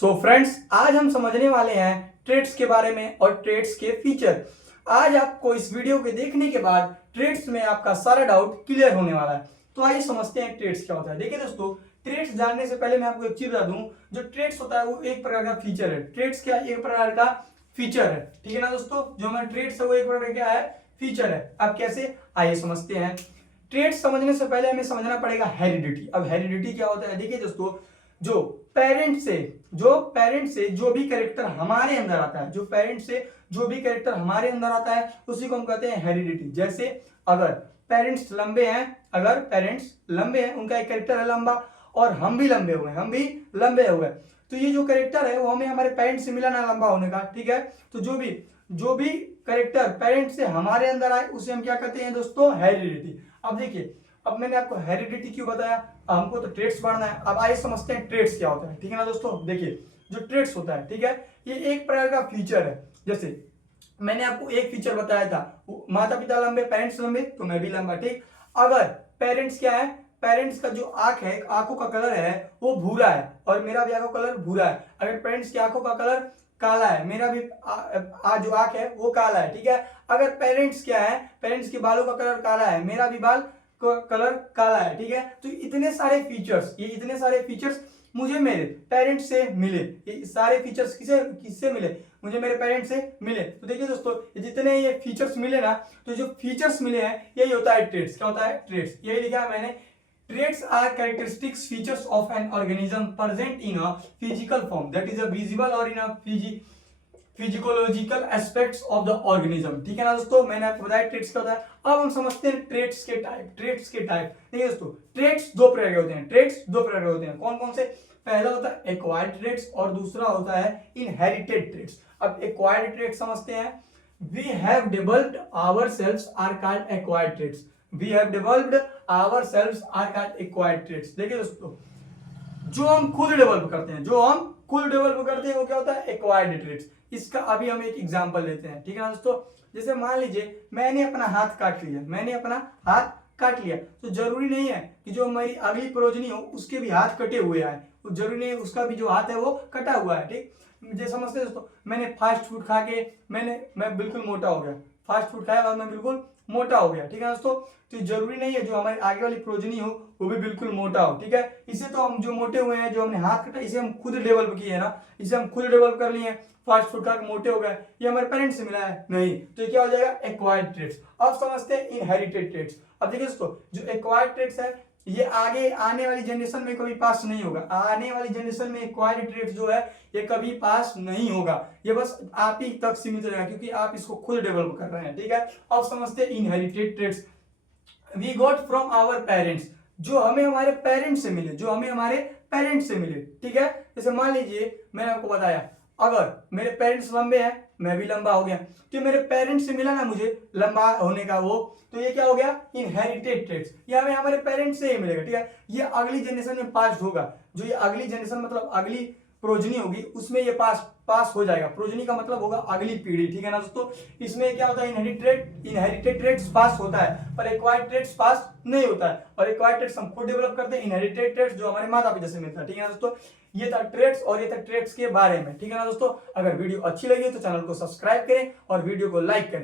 So friends, आज हम समझने वाले हैं ट्रेड्स के बारे में और ट्रेड्स के फीचर। आज आपको इस वीडियो के देखने के बाद ट्रेड्स में आपका सारा डाउट क्लियर होने वाला है। तो आइए समझते हैं ट्रेड्स क्या होता है। देखिए दोस्तों, ट्रेड्स जानने से पहले मैं आपको एक चीज बता दूं, जो ट्रेड्स होता है वो एक प्रकार का फीचर है। ट्रेड्स क्या एक प्रकार का फीचर है, ठीक है ना दोस्तों। जो हमारा ट्रेड्स है वो एक प्रकार का क्या है, फीचर है। अब कैसे, आइए समझते हैं। ट्रेड्स समझने से पहले हमें समझना पड़ेगा हेरिडिटी। अब हेरिडिटी क्या होता है, देखिए दोस्तों, जो पेरेंट से जो भी कैरेक्टर हमारे अंदर आता है, जो पेरेंट से जो भी कैरेक्टर हमारे अंदर आता है उसी को हम कहते हैं हेरिडिटी। जैसे अगर पेरेंट्स लंबे हैं, उनका एक कैरेक्टर है लंबा, और हम भी लंबे हुए, तो ये जो कैरेक्टर है वो हमें हमारे पेरेंट्स से मिला ना, लंबा होने का, ठीक है। तो जो भी कैरेक्टर पेरेंट्स से हमारे अंदर आए उसे हम क्या कहते हैं दोस्तों, हेरिडिटी। अब देखिए, अब मैंने आपको हेरिडिटी क्यों बताया, हमको तो ट्रेड्स पढ़ना है। अब आइए समझते हैं ट्रेड्स क्या होता है, ठीक है ना दोस्तों। देखिए, जो ट्रेड्स होता है, ठीक है, ये एक प्रकार का फीचर है। जैसे मैंने आपको एक फीचर बताया था, माता पिता लंबे, पेरेंट्स लंबे, तो मैं भी लंबा, ठीक। अगर पेरेंट्स क्या है, पेरेंट्स का जो आंख है, आंखों का कलर है वो भूरा है और मेरा भी आंखों का कलर भूरा है। अगर पेरेंट्स की आंखों का कलर काला है, मेरा भी जो आंख है वो काला है, ठीक है। अगर पेरेंट्स क्या है, पेरेंट्स के बालों का कलर काला है, मेरा भी बाल कलर काला है, ठीक है। तो इतने सारे फीचर्स मुझे मेरे पेरेंट्स से मिले। ये सारे फीचर्स किससे मिले, मुझे मेरे पेरेंट्स से मिले। तो देखिए दोस्तों, जितने ये फीचर्स मिले ना, तो जो फीचर्स मिले हैं यही होता है ट्रेड्स। क्या होता है, ट्रेड्स। यही लिखा है मैंने, traits are characteristics features of an organism present in a physical form that is a visible or in a physiological aspects of the organism, ठीक है ना दोस्तों। मैंने आपको बताया ट्रेट्स क्या होता है। अब हम समझते हैं ट्रेट्स के टाइप। देखिए दोस्तों, ट्रेट्स दो प्रकार के होते हैं। कौन कौन से, पहला होता है एक्वायर्ड ट्रेट्स और दूसरा होता है इनहेरिटेड ट्रेट्स। अब एक्वायर्ड ट्रेट्स समझते हैं। We have developed ourselves are called acquired traits. देखिए दोस्तों, जो हम खुद डेवलप करते हैं वो क्या होता है, एक्वायर्ड ट्रेट्स। इसका अभी हम एक एग्जांपल लेते हैं, ठीक है ना दोस्तों। जैसे मान लीजिए मैंने अपना हाथ काट लिया, तो जरूरी नहीं है कि जो मेरी अगली प्रोजनी हो उसके भी हाथ कटे हुए आए, तो जरूरी नहीं है उसका भी जो हाथ है वो कटा हुआ है, ठीक। जैसे समझते हैं दोस्तों, मैंने फास्ट फूड खा के मैं बिल्कुल मोटा हो गया, फास्ट फूड खाया और मैं बिल्कुल मोटा हो गया, ठीक है दोस्तों। तो जरूरी नहीं है जो हमारी आगे वाली प्रोजनी हो वो भी बिल्कुल मोटा हो, ठीक है। इसे तो हम जो मोटे हुए हैं, जो हमने हाथ कटा, इसे हम खुद डेवलप किए हैं ना, इसे हम खुद डेवलप कर लिए हैं। फास्ट फूड खा के मोटे हो गए, ये हमारे पेरेंट्स से मिला है नहीं, तो ये क्या हो जाएगा, एक्वायर्ड ट्रेट्स। अब समझते हैं इनहेरिटेड ट्रेट्स। अब देखिए दोस्तों, जो एक्वायर्ड ट्रेट्स है ये आगे आने वाली जनरेशन में कभी पास नहीं होगा। आने वाली जनरेशन में एक्वायर्ड ट्रेट्स जो है ये कभी पास नहीं होगा, ये बस आप ही तक सीमित रहेगा क्योंकि आप इसको खुद डेवलप कर रहे हैं, ठीक है। अब समझते हैं inherited traits. We got from our parents, जो हमें हमारे पेरेंट्स से मिले, ठीक है। जैसे मान लीजिए मैंने आपको बताया, अगर मेरे पेरेंट्स लंबे हैं, मैं भी लंबा हो गया, तो मेरे पेरेंट्स से मिला ना मुझे लंबा होने का वो, तो ये क्या हो गया, इनहेरिटेड ट्रेट्स। ये हमें हमारे पेरेंट्स से ही मिलेगा, ठीक है। ये अगली जनरेशन में पास होगा, जो ये अगली जनरेशन मतलब अगली प्रोजनी होगी उसमें ये पास हो जाएगा। प्रोजनी का मतलब होगा अगली पीढ़ी, ठीक है ना दोस्तों। इसमें क्या होता है, इनहेरिटेड ट्रेट्स पास होता है पर एक्वायर्ड ट्रेट्स पास नहीं होता है। और एक्वायर्ड ट्रेट्स हम खुद डेवलप करते हैं, इनहेरिटेड ट्रेट्स जो हमारे माता पिता से मिलता है, ठीक है ना दोस्तों। ये था ट्रेट्स और ये था ट्रेट्स के बारे में, ठीक है ना दोस्तों। अगर वीडियो अच्छी लगी तो चैनल को सब्सक्राइब करें और वीडियो को लाइक करें।